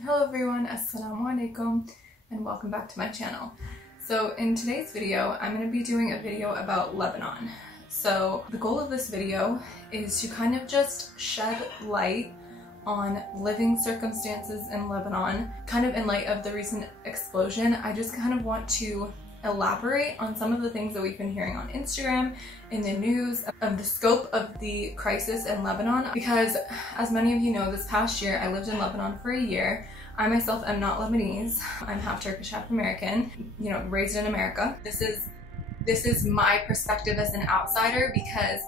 Hello everyone, assalamu alaikum, and welcome back to my channel. So in today's video, I'm going to be doing a video about Lebanon. So the goal of this video is to kind of just shed light on living circumstances in Lebanon, kind of in light of the recent explosion. I just kind of want to elaborate on some of the things that we've been hearing on Instagram, in the news, of the scope of the crisis in Lebanon, because as many of you know, this past year I lived in Lebanon for a year. I myself am not Lebanese. I'm half Turkish, half American, you know, raised in America. This is my perspective as an outsider because,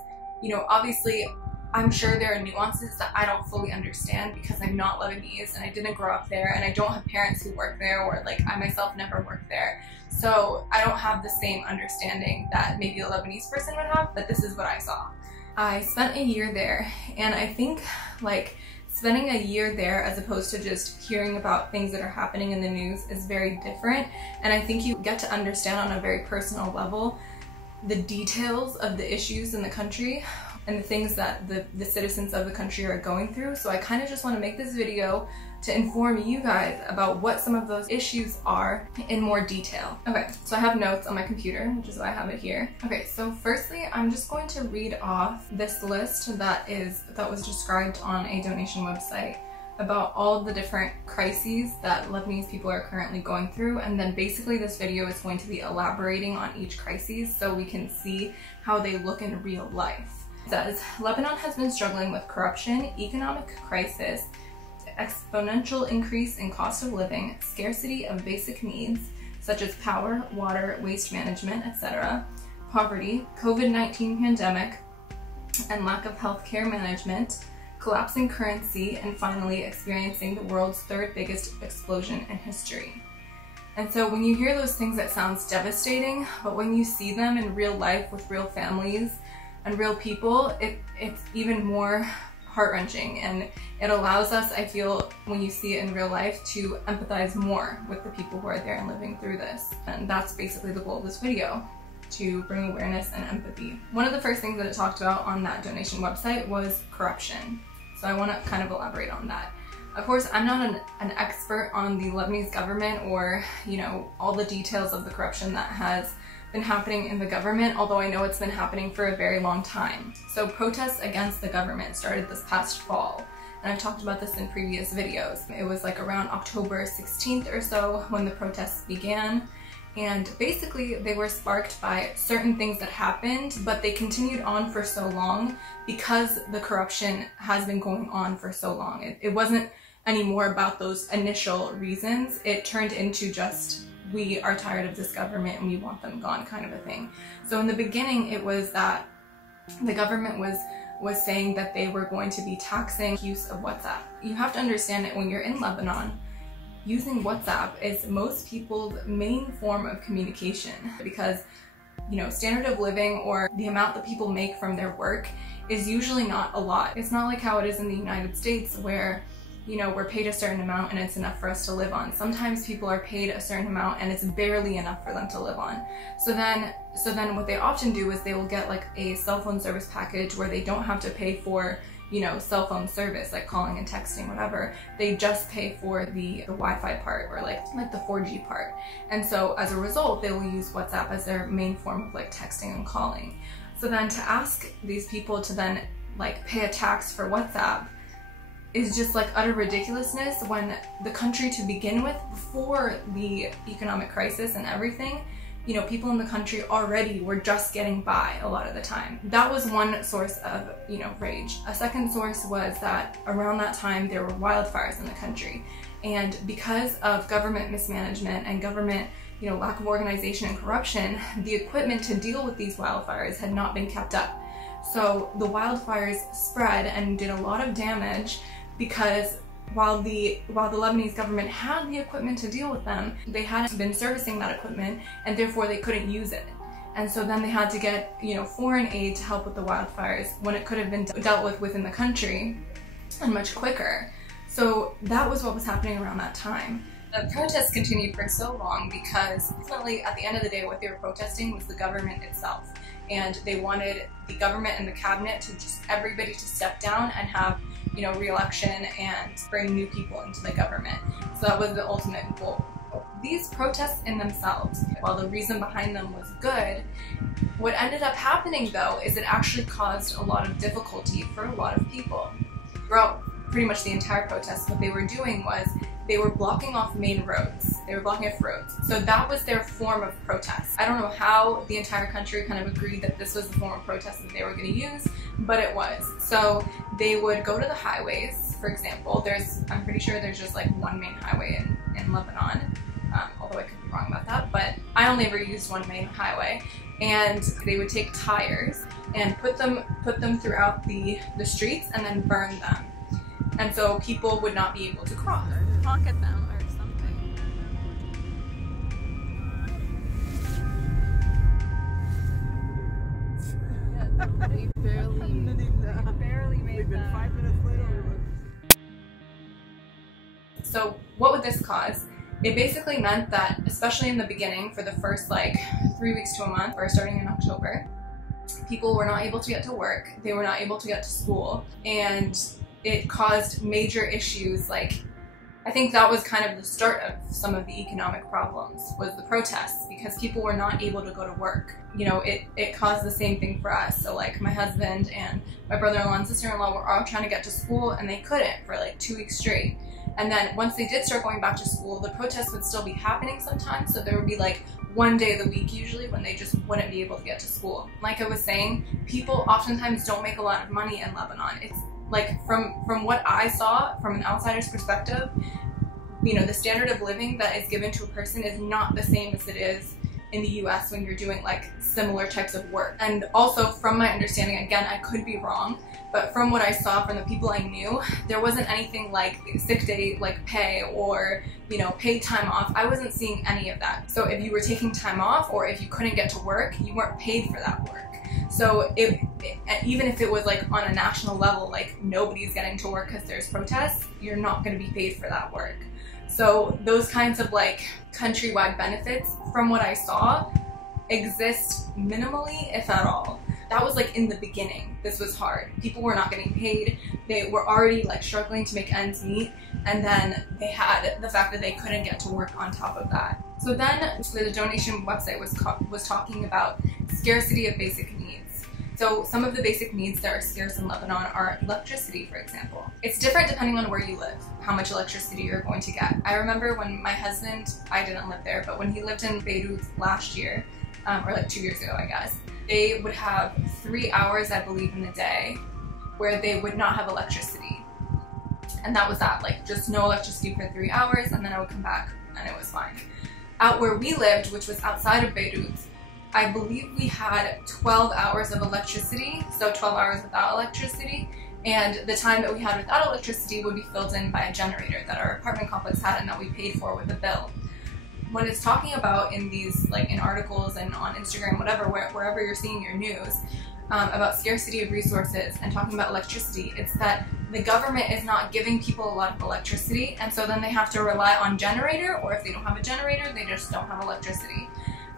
you know, obviously I'm sure there are nuances that I don't fully understand because I'm not Lebanese and I didn't grow up there and I don't have parents who work there, or like I myself never worked there. So I don't have the same understanding that maybe a Lebanese person would have, but this is what I saw. I spent a year there, and I think like spending a year there as opposed to just hearing about things that are happening in the news is very different, and I think you get to understand on a very personal level the details of the issues in the country and the things that the citizens of the country are going through. So I kind of just want to make this video to inform you guys about what some of those issues are in more detail. Okay, so I have notes on my computer, which is why I have it here. Okay, so firstly, I'm just going to read off this list that was described on a donation website about all the different crises that Lebanese people are currently going through, and then basically this video is going to be elaborating on each crisis so we can see how they look in real life. It says, Lebanon has been struggling with corruption, economic crisis, exponential increase in cost of living, scarcity of basic needs such as power, water, waste management, etc., poverty, COVID-19 pandemic, and lack of healthcare management, collapsing currency, and finally experiencing the world's third biggest explosion in history. And so when you hear those things, that sounds devastating, but when you see them in real life with real families and real people, it's even more heart-wrenching, and it allows us, I feel, when you see it in real life, to empathize more with the people who are there and living through this. And that's basically the goal of this video, to bring awareness and empathy. One of the first things that it talked about on that donation website was corruption. So I want to kind of elaborate on that. Of course, I'm not an expert on the Lebanese government or, you know, all the details of the corruption that has been happening in the government, although I know it's been happening for a very long time. So protests against the government started this past fall, and I've talked about this in previous videos. It was like around October 16th or so when the protests began, and basically they were sparked by certain things that happened, but they continued on for so long because the corruption has been going on for so long. It wasn't anymore about those initial reasons. It turned into just, we are tired of this government and we want them gone kind of a thing. So in the beginning, it was that the government was saying that they were going to be taxing use of WhatsApp. You have to understand that when you're in Lebanon, using WhatsApp is most people's main form of communication because, you know, standard of living or the amount that people make from their work is usually not a lot. It's not like how it is in the United States where, you know, we're paid a certain amount and it's enough for us to live on. Sometimes people are paid a certain amount and it's barely enough for them to live on. So then what they often do is they will get like a cell phone service package where they don't have to pay for, you know, cell phone service like calling and texting, whatever. They just pay for the Wi-Fi part or like the 4G part. And so as a result, they will use WhatsApp as their main form of like texting and calling. So then to ask these people to then like pay a tax for WhatsApp is just like utter ridiculousness when the country to begin with, before the economic crisis and everything, you know, people in the country already were just getting by a lot of the time. That was one source of, you know, rage. A second source was that around that time there were wildfires in the country. And because of government mismanagement and government, you know, lack of organization and corruption, the equipment to deal with these wildfires had not been kept up. So the wildfires spread and did a lot of damage because while the Lebanese government had the equipment to deal with them, they hadn't been servicing that equipment and therefore they couldn't use it. And so then they had to get, you know, foreign aid to help with the wildfires when it could have been dealt with within the country and much quicker. So that was what was happening around that time. The protests continued for so long because ultimately at the end of the day what they were protesting was the government itself. And they wanted the government and the cabinet to just everybody to step down and have you know, re-election and bring new people into the government. So that was the ultimate goal. These protests in themselves, while the reason behind them was good, what ended up happening though is it actually caused a lot of difficulty for a lot of people. Throughout pretty much the entire protest, what they were doing was they were blocking off main roads. They were blocking off roads. So that was their form of protest. I don't know how the entire country kind of agreed that this was the form of protest that they were going to use, but it was. So they would go to the highways, for example. I'm pretty sure there's just like one main highway in Lebanon, although I could be wrong about that, but I only ever used one main highway. And they would take tires and put them throughout the streets and then burn them. And so people would not be able to cross. Honk at them or something. Yeah, they barely made that. 5 minutes later. So what would this cause? It basically meant that, especially in the beginning, for the first like 3 weeks to a month, or starting in October, people were not able to get to work, they were not able to get to school, and it caused major issues. Like, I think that was kind of the start of some of the economic problems, was the protests, because people were not able to go to work. You know, it caused the same thing for us. So like my husband and my brother-in-law and sister-in-law were all trying to get to school and they couldn't for like 2 weeks straight. And then once they did start going back to school, the protests would still be happening sometimes. So there would be like one day of the week usually when they just wouldn't be able to get to school. Like I was saying, people oftentimes don't make a lot of money in Lebanon. It's like, from what I saw from an outsider's perspective, you know, the standard of living that is given to a person is not the same as it is in the US when you're doing like similar types of work. And also, from my understanding, again, I could be wrong, but from what I saw from the people I knew, there wasn't anything like sick day like pay or, you know, paid time off. I wasn't seeing any of that. So if you were taking time off or if you couldn't get to work, you weren't paid for that work. So even if it was like on a national level, like nobody's getting to work because there's protests, you're not going to be paid for that work. So those kinds of like countrywide benefits, from what I saw, exist minimally, if at all. That was like in the beginning. This was hard. People were not getting paid. They were already like struggling to make ends meet. And then they had the fact that they couldn't get to work on top of that. So then the donation website was talking about scarcity of basic needs. So some of the basic needs that are scarce in Lebanon are electricity, for example. It's different depending on where you live, how much electricity you're going to get. I remember when my husband, I didn't live there, but when he lived in BEIRUT last year, or like 2 years ago, I guess, they would have 3 hours, I believe, in the day where they would not have electricity. And that was that, like just no electricity for 3 hours, and then I would come back and it was fine. Out where we lived, which was outside of BEIRUT, I believe we had 12 hours of electricity, so 12 hours without electricity, and the time that we had without electricity would be filled in by a generator that our apartment complex had and that we paid for with a bill. When it's talking about in these, like in articles and on Instagram, whatever, wherever you're seeing your news, about scarcity of resources and talking about electricity, it's that the government is not giving people a lot of electricity, and so then they have to rely on generator, or if they don't have a generator, they just don't have electricity.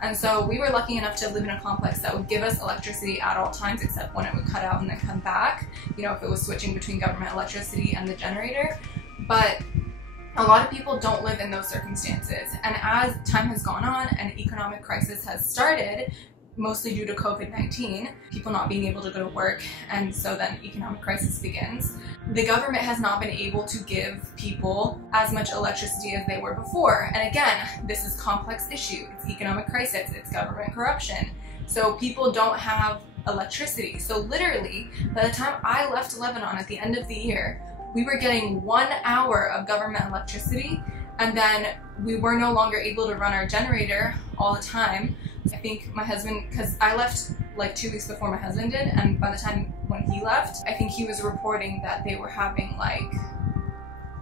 And so we were lucky enough to live in a complex that would give us electricity at all times, except when it would cut out and then come back, you know, if it was switching between government electricity and the generator. But a lot of people don't live in those circumstances. And as time has gone on and economic crisis has started, mostly due to COVID-19, people not being able to go to work, and so then economic crisis begins. The government has not been able to give people as much electricity as they were before. And again, this is a complex issue. It's economic crisis, it's government corruption. So people don't have electricity. So literally, by the time I left Lebanon at the end of the year, we were getting 1 hour of government electricity, and then we were no longer able to run our generator all the time. I think my husband, because I left like 2 weeks before my husband did, and by the time when he left, I think he was reporting that they were having like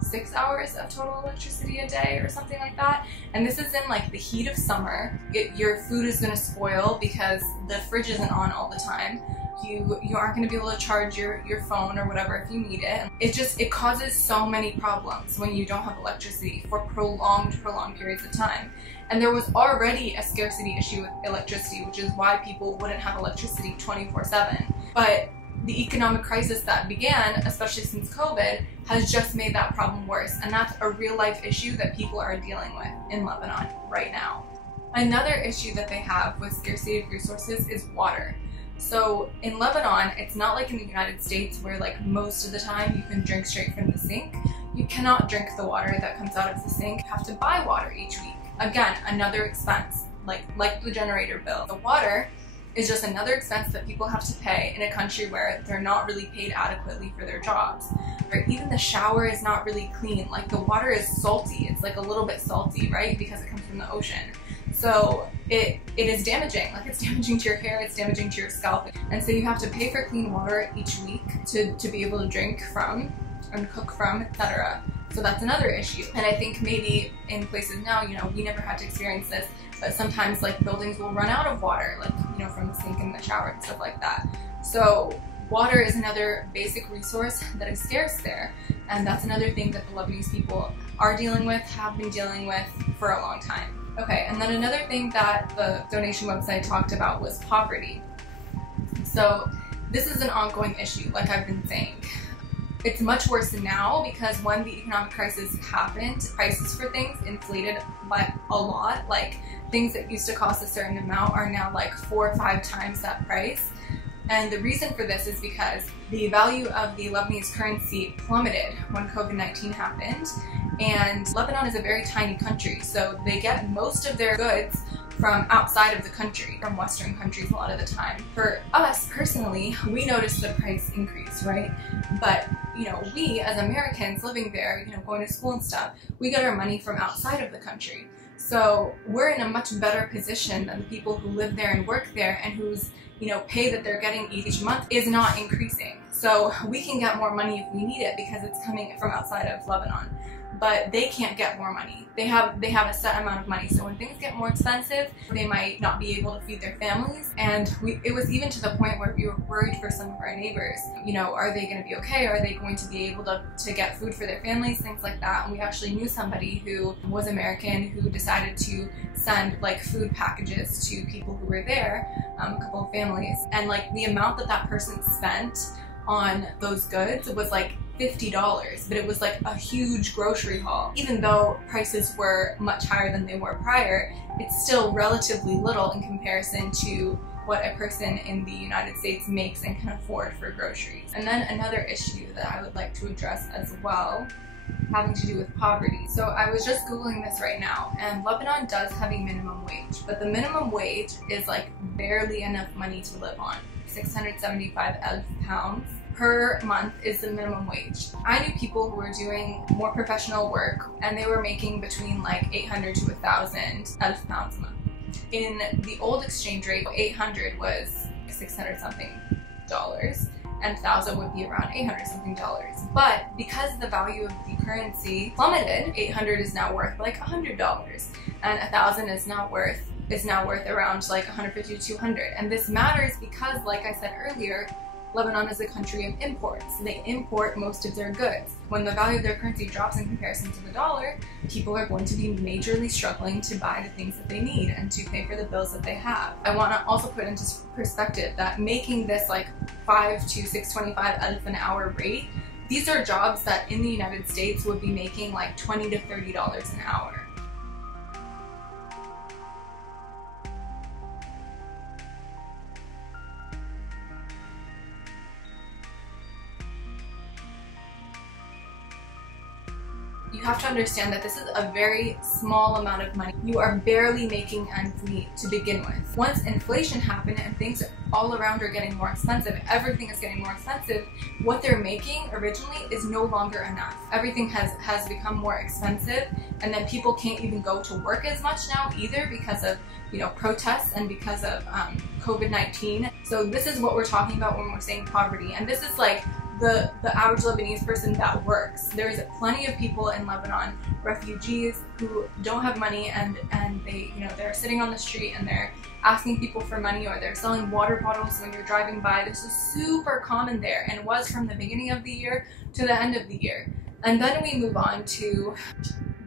6 hours of total electricity a day or something like that. And this is in like the heat of summer. Your food is gonna spoil because the fridge isn't on all the time. You aren't going to be able to charge your phone or whatever if you need it. It causes so many problems when you don't have electricity for prolonged periods of time. And there was already a scarcity issue with electricity, which is why people wouldn't have electricity 24/7. But the economic crisis that began, especially since COVID, has just made that problem worse. And that's a real life issue that people are dealing with in Lebanon right now. Another issue that they have with scarcity of resources is water. So in Lebanon, it's not like in the United States where like most of the time you can drink straight from the sink. You cannot drink the water that comes out of the sink. You have to buy water each week. Again, another expense, like the generator bill. The water is just another expense that people have to pay in a country where they're not really paid adequately for their jobs. Or even the shower is not really clean. Like the water is salty. It's like a little bit salty, right? Because it comes from the ocean. So it is damaging. Like it's damaging to your hair, it's damaging to your scalp. And so you have to pay for clean water each week to be able to drink from and cook from, etc. So that's another issue. And I think maybe in places now, you know, we never had to experience this, but sometimes like buildings will run out of water, like, you know, from the sink and the shower and stuff like that. So water is another basic resource that is scarce there. And that's another thing that the Lebanese people are dealing with, have been dealing with for a long time. Okay, and then another thing that the donation website talked about was poverty. So this is an ongoing issue, like I've been saying. It's much worse now because when the economic crisis happened, prices for things inflated by a lot. Like things that used to cost a certain amount are now like 4 or 5 times that price. And the reason for this is because the value of the Lebanese currency plummeted when COVID-19 happened. And Lebanon is a very tiny country, so they get most of their goods from outside of the country, from Western countries a lot of the time. For us personally, we noticed the price increase, right? But, you know, we as Americans living there, you know, going to school and stuff, we get our money from outside of the country. So we're in a much better position than the people who live there and work there and whose, you know, pay that they're getting each month is not increasing. So we can get more money if we need it because it's coming from outside of Lebanon. But they can't get more money. They have a set amount of money. So when things get more expensive, they might not be able to feed their families. And it was even to the point where we were worried for some of our neighbors. You know, are they going to be okay? Are they going to be able to get food for their families? Things like that. And we actually knew somebody who was American who decided to send like food packages to people who were there, a couple of families. And like the amount that person spent on those goods was like $50, but it was like a huge grocery haul. Even though prices were much higher than they were prior, it's still relatively little in comparison to what a person in the United States makes and can afford for groceries. And then another issue that I would like to address as well, having to do with poverty. So I was just Googling this right now, and Lebanon does have a minimum wage, but the minimum wage is like barely enough money to live on. 675 pounds per month is the minimum wage. I knew people who were doing more professional work and they were making between like 800 to 1,000 pounds a month. In the old exchange rate, 800 was 600 something dollars and 1,000 would be around 800 something dollars. But because the value of the currency plummeted, 800 is now worth like $100 and 1,000 is now worth around like 150 to 200. And this matters because, like I said earlier, Lebanon is a country of imports. They import most of their goods. When the value of their currency drops in comparison to the dollar, people are going to be majorly struggling to buy the things that they need and to pay for the bills that they have. I want to also put into perspective that making this like 5 to 625 an hour rate, these are jobs that in the United States would be making like $20 to $30 an hour. You have to understand that this is a very small amount of money. You are barely making ends meet to begin with. Once inflation happened and things all around are getting more expensive, everything is getting more expensive, what they're making originally is no longer enough. Everything has become more expensive, and then people can't even go to work as much now either because of, you know, protests and because of COVID-19. So this is what we're talking about when we're saying poverty, and this is like the average Lebanese person that works. There's plenty of people in Lebanon, refugees who don't have money and they, you know, they're sitting on the street and they're asking people for money, or they're selling water bottles when you're driving by. This is super common there and was from the beginning of the year to the end of the year. And then we move on to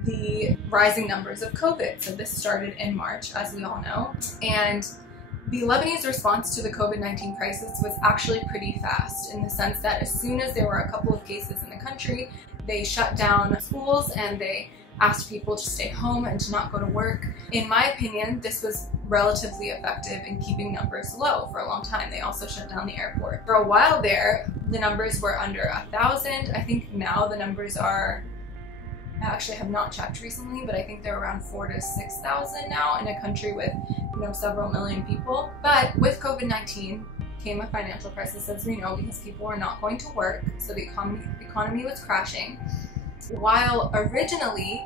the rising numbers of COVID. So this started in March, as we all know, and The Lebanese response to the COVID-19 crisis was actually pretty fast, in the sense that as soon as there were a couple of cases in the country, they shut down schools and they asked people to stay home and to not go to work. In my opinion, this was relatively effective in keeping numbers low for a long time. They also shut down the airport. For a while there, the numbers were under 1,000. I think now the numbers are, I actually have not checked recently, but I think they're around 4,000 to 6,000 now in a country with, several million people. But with COVID-19 came a financial crisis, as we know, because people were not going to work, so the economy was crashing. While originally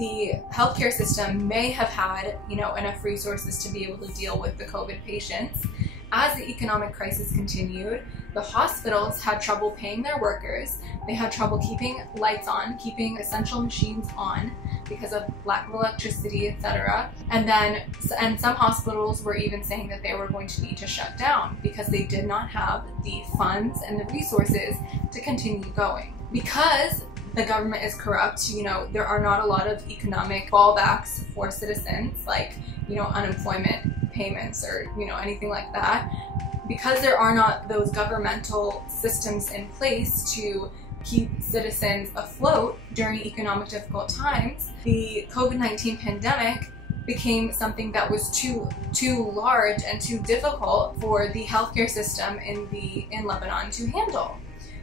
the healthcare system may have had, enough resources to be able to deal with the COVID patients, as the economic crisis continued, the hospitals had trouble paying their workers. They had trouble keeping lights on, keeping essential machines on because of lack of electricity, etc. And some hospitals were even saying that they were going to need to shut down because they did not have the funds and the resources to continue going. Because the government is corrupt, there are not a lot of economic fallbacks for citizens, like, unemployment payments or, anything like that. Because there are not those governmental systems in place to keep citizens afloat during economic difficult times, the COVID-19 pandemic became something that was too large and too difficult for the healthcare system in Lebanon to handle.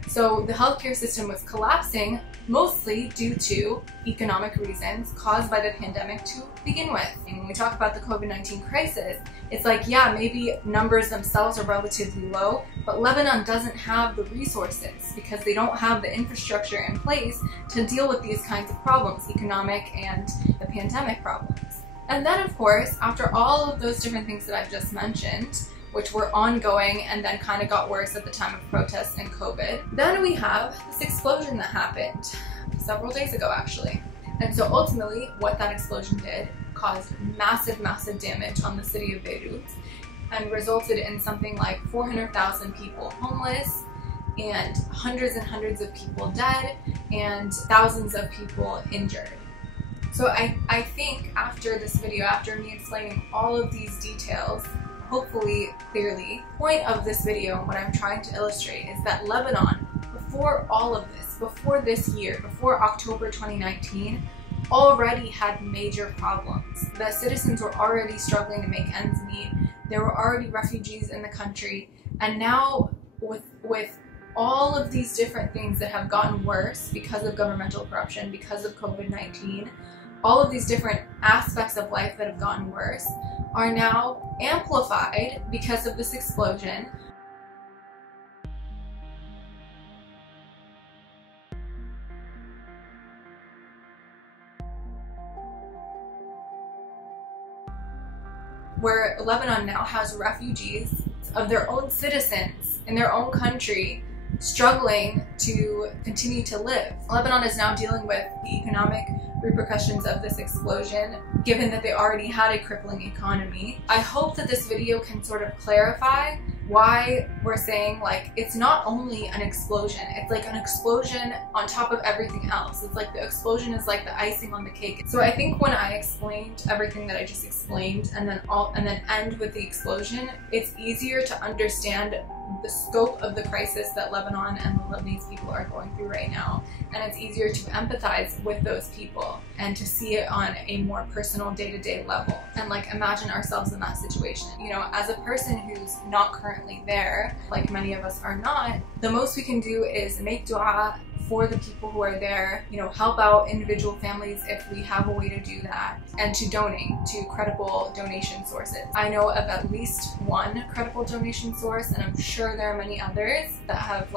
So the healthcare system was collapsing, mostly due to economic reasons caused by the pandemic to begin with. And when we talk about the COVID-19 crisis, it's like, yeah, maybe numbers themselves are relatively low, but Lebanon doesn't have the resources because they don't have the infrastructure in place to deal with these kinds of problems, economic and the pandemic problems. And then, of course, after all of those different things that I've just mentioned, which were ongoing and then kind of got worse at the time of protests and COVID, then we have this explosion that happened several days ago, actually. And so ultimately, what that explosion did caused massive, massive damage on the city of Beirut and resulted in something like 400,000 people homeless and hundreds and hundreds of people dead and thousands of people injured. So I think after this video, after me explaining all of these details, hopefully clearly, the point of this video and what I'm trying to illustrate is that Lebanon, before all of this, before this year, before October 2019, already had major problems. The citizens were already struggling to make ends meet. There were already refugees in the country. And now with all of these different things that have gotten worse because of governmental corruption, because of COVID-19, all of these different aspects of life that have gotten worse are now amplified because of this explosion. Where Lebanon now has refugees of their own citizens in their own country struggling to continue to live. Lebanon is now dealing with the economic repercussions of this explosion, given that they already had a crippling economy. I hope that this video can sort of clarify why we're saying, like, it's not only an explosion, it's like an explosion on top of everything else. It's like the explosion is like the icing on the cake. So I think when I explained everything that I just explained and then end with the explosion, it's easier to understand the scope of the crisis that Lebanon and the Lebanese people are going through right now. And it's easier to empathize with those people and to see it on a more personal day-to-day level. And like imagine ourselves in that situation. As a person who's not currently there, like many of us are not, the most we can do is make dua for the people who are there, help out individual families if we have a way to do that, and to donate to credible donation sources. I know of at least one credible donation source, and I'm sure there are many others that have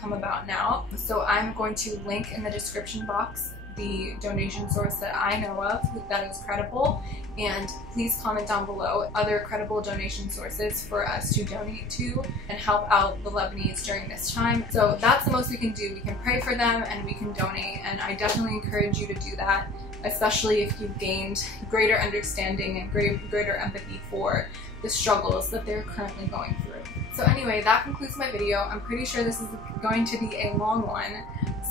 come about now. So I'm going to link in the description box the donation source that I know of that is credible, and please comment down below other credible donation sources for us to donate to and help out the Lebanese during this time. So that's the most we can do. We can pray for them and we can donate, and I definitely encourage you to do that, especially if you've gained greater understanding and greater empathy for the struggles that they're currently going through. So anyway, that concludes my video. I'm pretty sure this is going to be a long one,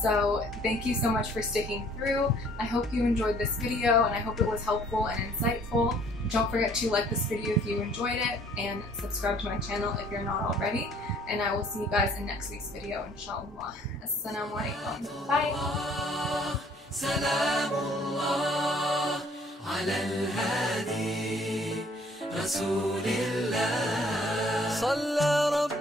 So thank you so much for sticking through. I hope you enjoyed this video and I hope it was helpful and insightful. Don't forget to like this video if you enjoyed it and subscribe to my channel if you're not already. And I will see you guys in next week's video, inshallah. Assalamu alaikum. Bye. سلام الله على الهادي رسول الله صلى رب